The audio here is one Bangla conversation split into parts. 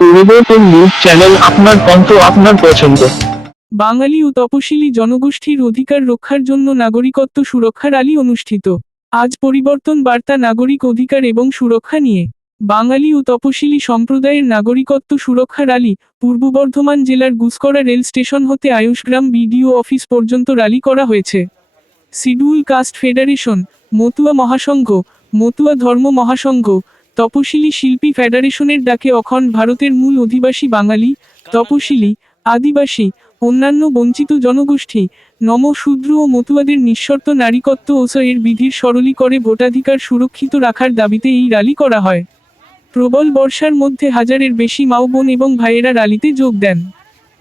পরিবর্তন নিউজ চ্যানেল আপনার আপনার পছন্দ। বাঙালি ও তপশিলি জনগোষ্ঠীর অধিকার রক্ষার জন্য নাগরিকত্ব সুরক্ষা র্যালি অনুষ্ঠিত। আজ পরিবর্তন বার্তা নাগরিক অধিকার এবং সুরক্ষা নিয়ে। বাঙালি ও তপশিলি সম্প্রদায়ের নাগরিকত্ব সুরক্ষা র্যালি পূর্ব বর্ধমান জেলার গুসকরা রেল স্টেশন হতে আয়ুষগ্রাম বিডিও অফিস পর্যন্ত র্যালি করা হয়েছে। শিডিউল কাস্ট ফেডারেশন, মতুয়া মহাসংঘ, মতুয়া ধর্ম মহাসংঘ তপশিলি শিল্পী ফেডারেশনের ডাকে অখণ্ড ভারতের মূল অধিবাসী বাঙালি, তপশিলি, আদিবাসী, অন্যান্য বঞ্চিত জনগোষ্ঠী নম শূদ্র ও মতুয়াদের নিঃশর্ত নারীকত্ব ও এর বিধির সরলীকরে ভোটাধিকার সুরক্ষিত রাখার দাবিতে এই র্যালি করা হয়। প্রবল বর্ষার মধ্যে হাজারের বেশি মাও বোন এবং ভাইয়েরা র্যালিতে যোগ দেন।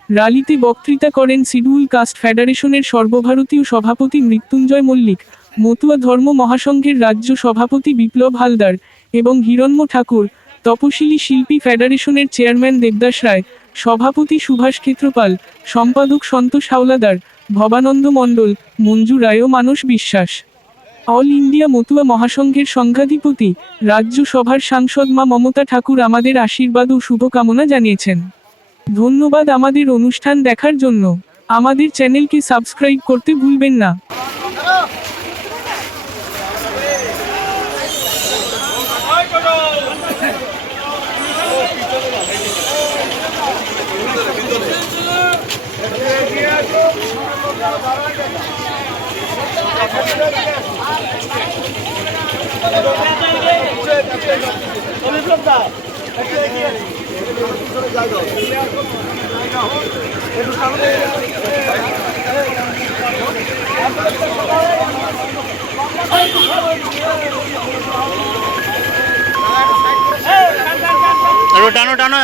র্যালিতে বক্তৃতা করেন শিডিউল কাস্ট ফেডারেশনের সর্বভারতীয় সভাপতি মৃত্যুঞ্জয় মল্লিক মতুয়া ধর্ম মহাসংঘের রাজ্য সভাপতি বিপ্লব হালদার এবং হিরণ্য ঠাকুর, তপশিলি শিল্পী ফেডারেশনের চেয়ারম্যান দেবদাস রায়, সভাপতি সুভাষ ক্ষেত্রপাল, সম্পাদক সন্তোষ হাওলাদার, ভবানন্দ মণ্ডল, মঞ্জু রায় ও মানস বিশ্বাস। অল ইন্ডিয়া মতুয়া মহাসংঘের সংঘাধিপতি, রাজ্য সভার সাংসদ মা মমতা ঠাকুর আমাদের আশীর্বাদ ও শুভকামনা জানিয়েছেন। ধন্যবাদ আমাদের অনুষ্ঠান দেখার জন্য। আমাদের চ্যানেলকে সাবস্ক্রাইব করতে ভুলবেন না একটু টানো টানো।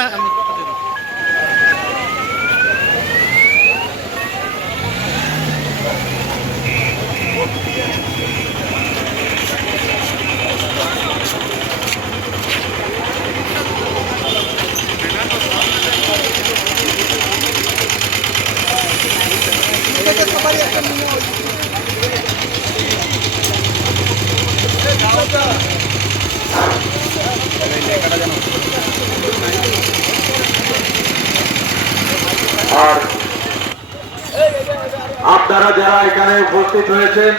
আপনারা যারা এখানে উপস্থিত হয়েছেন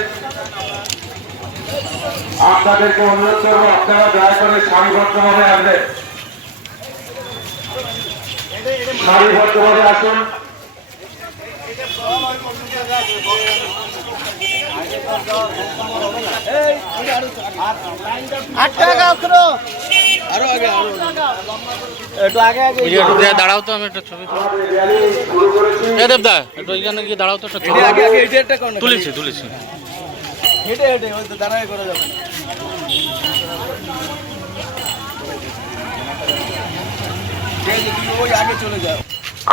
আপনাদেরকে অনুরোধ করব আপনারা দয়া করে সারিবদ্ধভাবে আসবেন। সারিবদ্ধভাবে আসুন। ওই যে একটু দিয়ে দাঁড়াও তো আমি একটা ছবি তুলি। আমাদের র্যালি এ দেবদা একটু ওইখানে গিয়ে দাঁড়াও তো একটা ছবি তুলেছি তুলেছি।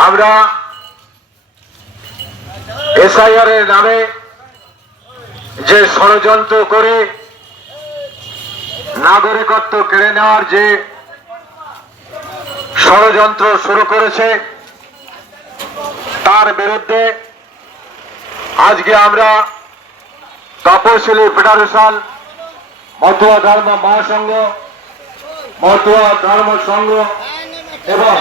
আমরা এসআইআর এর নামে যে ষড়যন্ত্র করে নাগরিকত্ব কেড়ে নেওয়ার যে ষড়যন্ত্র শুরু করেছে। তার বিরুদ্ধে আজকে আমরা তপশিলি ফেডারেশন, মতুয়া ধর্ম মহাসংঘ, মতুয়া ধর্ম সংঘ এবং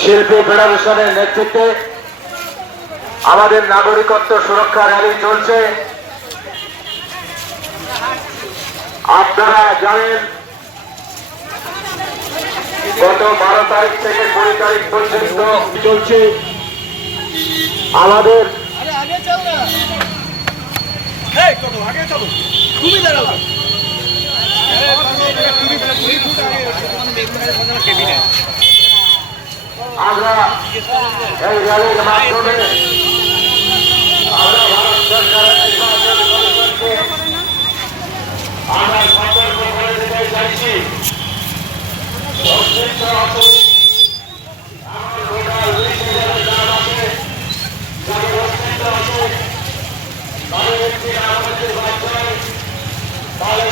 শিল্পী ফেডারেশনের নেতৃত্বে আমাদের নাগরিকত্ব সুরক্ষা র্যালি চলছে। আপনারা জানেন গত বারো তারিখ থেকে কুড়ি তারিখ পর্যন্ত চলছে আমাদের আমরা এই ভারত সরকারের আমরা காலை